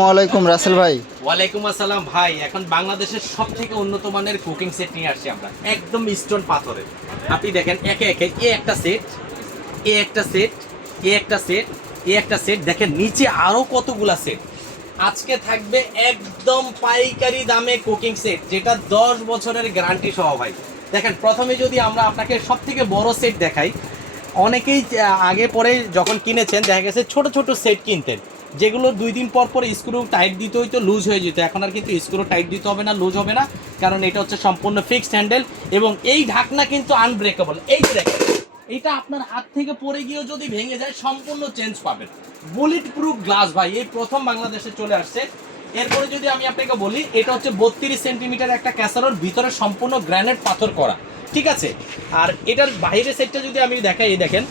ওয়ালাইকুম রাসেল ভাই। ওয়ালাইকুম আসসালাম ভাই। এখন বাংলাদেশের সবথেকে উন্নত মানের কুকিং সেট নিয়ে আসছি আমরা, একদম স্টোন পাথরের। আপনি দেখেন একে একে এ একটা সেট, এ একটা সেট, এ একটা সেট, এ একটা সেট, দেখেন নিচে আরো কতগুলা সেট। আজকে থাকবে একদম পাইকারি দামে কুকিং সেট, যেটা 10 বছরের গ্যারান্টি সহ ভাই। দেখেন প্রথমে যদি আমরা আপনাকে সবথেকে বড় সেট দেখাই, অনেকেই আগে পরে যখন কিনেছেন দেখা গেছে ছোট ছোট সেট কিনতেন, যেগুলো 2 দিন পর পর স্ক্রু টাইট দিতে হইতো, লুজ হয়ে যেত। এখন আর কিন্তু স্ক্রু টাইট দিতে হবে না, লুজ হবে না, কারণ এটা হচ্ছে সম্পূর্ণ ফিক্সড হ্যান্ডেল এবং এই ঢাকনা কিন্তু আনব্রেকেবল। এই যে দেখেন, এটা আপনার হাত থেকে পড়ে গিয়েও যদি ভেঙে যায় সম্পূর্ণ চেঞ্জ পাবেন। বুলেট প্রুফ গ্লাস ভাই, এই প্রথম বাংলাদেশে চলে আসছে। এরপরে যদি আমি আপনাকে বলি, এটা হচ্ছে 32 সেন্টিমিটার একটা ক্যাসারোল, ভিতরে সম্পূর্ণ গ্রানাইট পাথর করা, ঠিক আছে। আর এটার বাইরের সেটটা যদি আমি দেখাই, এই দেখেন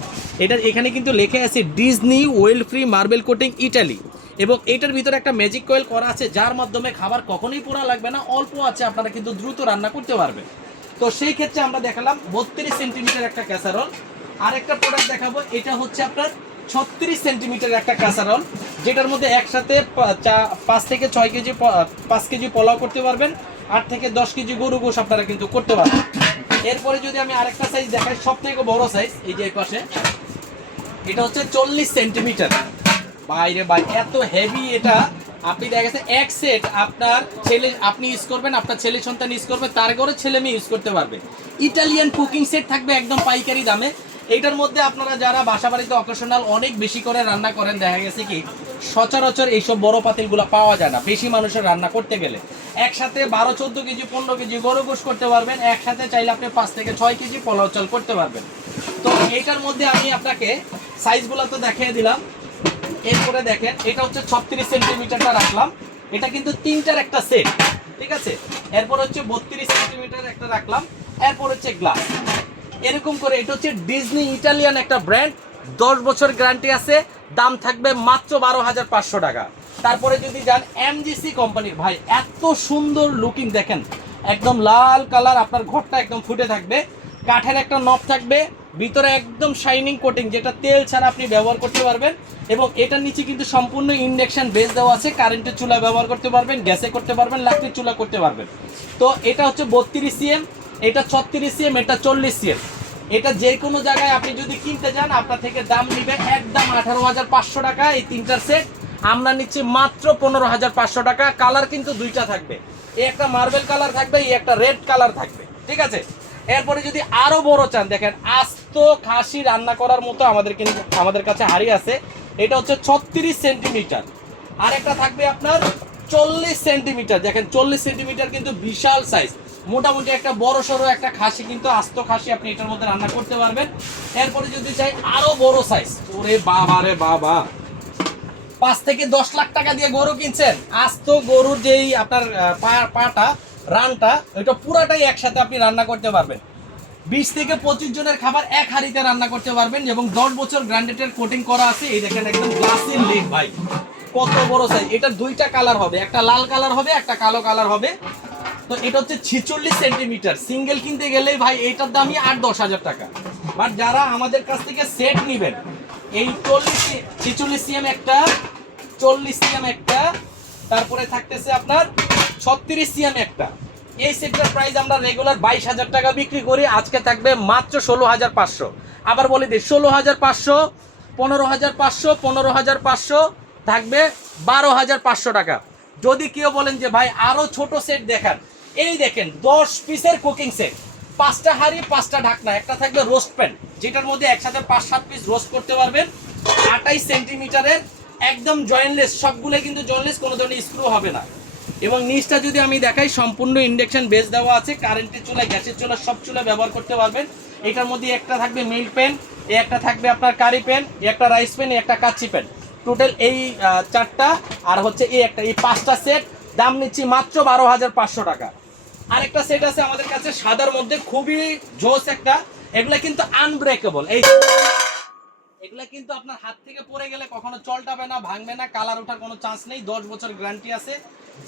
এটার এখানে কিন্তু লেখা আছে Disney well free marble coating Italy, এবং এটার ভিতরে একটা ম্যাজিক কয়েল করা আছে, যার মাধ্যমে খাবার কখনোই পোড়া লাগবে না, অল্প আছে আপনারা কিন্তু দ্রুত রান্না করতে পারবেন। তো সেই ক্ষেত্রে আমরা দেখালাম 32 সেন্টিমিটার একটা ক্যাসারোল। আরেকটা প্রোডাক্ট দেখাবো, এটা হচ্ছে আপনার 36 সেন্টিমিটার একটা ক্যাসারোল, যেটার মধ্যে একসাথে 5 থেকে 6 কেজি 5 কেজি পোলাও করতে পারবেন, 8 থেকে 10 কেজি গরু গোশ আপনারা কিন্তু করতে পারবেন। এরপরে যদি আমি আরেকটা সাইজ দেখাই, সব থেকে বড় সাইজ, এই যে এই পাশে, এটা হচ্ছে 40 সেন্টিমিটার। বাইরে ভাই এত হেভি এটা, আপনি দেখা গেছে এক সেট আপনার ছেলে আপনি ইউজ করবেন, আপনার ছেলে সন্তান ইউজ করবে, তার ঘরে ছেলে মেয়ে ইউজ করতে পারবে। ইটালিয়ান কুকিং সেট থাকবে একদম পাইকারি দামে। এইটার মধ্যে আপনারা যারা বাসা বাড়িতে অকেশনাল অনেক বেশি করে রান্না করেন, দেখা গেছে কি সচরাচর এইসব বড় পাতিলগুলো পাওয়া যায় না বেশি মানুষের রান্না করতে গেলে। একসাথে 12-14 কেজি 15 কেজি গরু গোশ করতে পারবেন, একসাথে চাইলে আপনি 5 থেকে 6 কেজি পোলাও চাল করতে পারবেন। তো এইটার মধ্যে আমি আপনাকে সাইজগুলো তো দেখিয়ে দিলাম। এরপরে দেখেন, এটা হচ্ছে 36 সেন্টিমিটারটা রাখলাম, এটা কিন্তু তিনটার একটা সেট, ঠিক আছে। এরপর হচ্ছে 32 সেন্টিমিটার একটা রাখলাম, এরপর হচ্ছে গ্লাস, এরকম করে। এটা হচ্ছে ডিজনি ইটালিয়ান একটা ব্র্যান্ড, 10 বছর গ্যারান্টি আছে, দাম থাকবে মাত্র 12,500 টাকা। তারপরে যদি যান এমজিসি কোম্পানির, ভাই এত সুন্দর লুকিং দেখেন, একদম লাল কালার, আপনার ঘরটা একদম ফুটে থাকবে। কাঠের একটা নব থাকবে, ভিতরে একদম শাইনিং কোটিং, যেটা তেল ছাড়া আপনি ব্যবহার করতে পারবেন। এবং এটার নিচে কিন্তু সম্পূর্ণ ইন্ডাকশন বেস দেওয়া আছে, কারেন্টের চুলা ব্যবহার করতে পারবেন, গ্যাসে করতে পারবেন, লাকড়ির চুলা করতে পারবেন। তো এটা হচ্ছে 32 সিএম, এটা 36 সিএম, এটা 40 সিএম। এটা যে কোনো জায়গায় আপনি যদি কিনতে যান, আপনার থেকে দাম নিবে একদম 18,500 টাকা। এই তিনটার সেট আমরা নিচ্ছি মাত্র 15,500 টাকা। কালার কিন্তু দুইটা থাকবে, এই একটা মার্বেল কালার থাকবে, এই একটা রেড কালার থাকবে, ঠিক আছে। এরপরে যদি আরো বড় চান, দেখেন আস্ত খাসি রান্না করার মতো আমাদের কাছে হাড়ি আছে, এটা হচ্ছে 36 সেন্টিমিটার। আর একটা থাকবে আপনার 40 সেন্টিমিটার, দেখেন 40 সেন্টিমিটার কিন্তু বিশাল সাইজ, মোটামুটি একটা বড় সড়ো একটা খাসি, কিন্তু আস্ত খাসি আপনি এটার মধ্যে রান্না করতে পারবেন। এরপরে যদি চাই আরো বড় সাইজ, ওরে বাবা রে বাবা, 5 থেকে 10 লাখ টাকা দিয়ে গরু কিনছেন, আস্ত গরুর যেই আপনার পাটা রানটা, ওইটা পুরাটাই একসাথে আপনি রান্না করতে পারবেন। 20 থেকে 25 জনের খাবার এক হাঁড়িতে রান্না করতে পারবেন, এবং 10 বছর গ্রান্ডেটের কোটিং করা আছে। এই দেখেন একদম গ্লাসি লিড ভাই, কত বড় সাইজ। এটা দুইটা কালার হবে, একটা লাল কালার হবে, একটা কালো কালার হবে। তো এটা হচ্ছে 46 সেন্টিমিটার, সিঙ্গেল কিনতে গেলেই ভাই এটার দামই 8-10 হাজার টাকা। বাট যারা আমাদের কাছ থেকে সেট নেবেন, এই 46 সিএম একটা, 40 সিএম একটা, তারপরে থাকতেছে আপনার 36 সিএম একটা, এই সেটটার প্রাইস আমরা রেগুলার 22,000 টাকা বিক্রি করি, আজকে থাকবে মাত্র 16,500। আবার বলে দিই 16,500, 15,500, 15,500, থাকবে 12,500 টাকা। যদি কেউ বলেন যে ভাই আরো ছোট সেট দেখান, এই দেখেন 10 পিসের কুকিং সেট, 5টা হাঁড়ি 5টা ঢাকনা, একটা থাকবে রোস্ট প্যান, যেটার মধ্যে একসাথে 5-7 পিস রোস্ট করতে পারবেন। 28 সেন্টিমিটারের, একদম জয়েন্টলেস, সবগুলো কিন্তু জয়েন্টলেস, কোনো ধরনের স্ক্রু হবে না। এবং নিচটা যদি আমি দেখাই, সম্পূর্ণ ইন্ডাকশন বেস দেওয়া আছে, কারেন্টের চুলা, গ্যাসের চুলা, সব চুলা ব্যবহার করতে পারবেন। এটার মধ্যে একটা থাকবে মিল্ক প্যান, একটা থাকবে আপনার কারি প্যান, একটা রাইস প্যান, একটা কাচ্চি প্যান, টোটাল এই 4টা, আর হচ্ছে এই একটা, এই 5টা সেট দাম নিচ্ছি মাত্র 12,500 টাকা। আরেকটা সেট আছে আমাদের কাছে সাদার মধ্যে, খুবই জোস একটা, এগুলা কিন্তু আনব্রেকেবল, এগুলা কিন্তু আপনার হাত থেকে পড়ে গেলে কখনো চলটাবে না, ভাঙবে না, কালার ওঠার কোনো চান্স নেই, 10 বছর গ্যারান্টি আছে।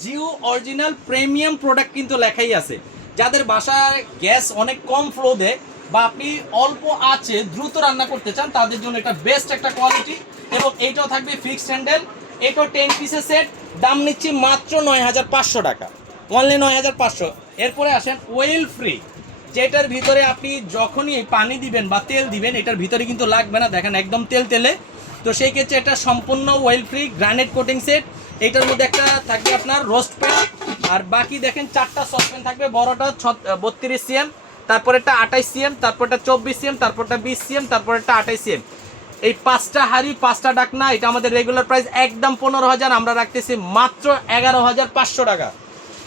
জিও অরিজিনাল প্রিমিয়াম প্রোডাক্ট কিন্তু লেখাই আছে। যাদের বাসায় গ্যাস অনেক কম ফ্লো দেয়, বা আপনি অল্প আছে দ্রুত রান্না করতে চান, তাদের জন্য এটা বেস্ট একটা কোয়ালিটি। এবং এইটাও থাকবে ফিক্সড হ্যান্ডেল, এটাও 10 পিসের সেট, দাম নিচ্ছি মাত্র 9500 টাকা, অনলি 9500। এরপরে আসেন ওয়েল ফ্রি, যেটার ভিতরে আপনি যখনই পানি দিবেন বা তেল দিবেন এটার ভিতরে কিন্তু লাগবে না, দেখেন একদম তেল তেলে। তো সেই ক্ষেত্রে এটা সম্পূর্ণ well free granite coating set. এইটার মধ্যে একটা থাকবে আপনার রোস্ট প্যান, আর বাকি দেখেন 4টা সসপ্যান থাকবে, বড়টা 32 সিএম, তারপরেরটা 28 সিএম, তারপরটা 24 সিএম, তারপরটা 20 সিএম, তারপরেরটা 28 সিএম। এই 5টা হাঁড়ি 5টা ডাকনা, এটা আমাদের রেগুলার প্রাইস একদম 15,000, আমরা রাখতেছি মাত্র 11,500 টাকা।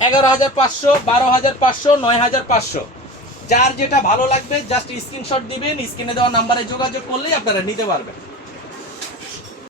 11,500, 12,500, 9,500। যার যেটা ভালো লাগবে জাস্ট স্ক্রিনশট দিবেন, স্ক্রিনে দেওয়া নাম্বারে যোগাযোগ করলেই আপনারা নিতে পারবেন।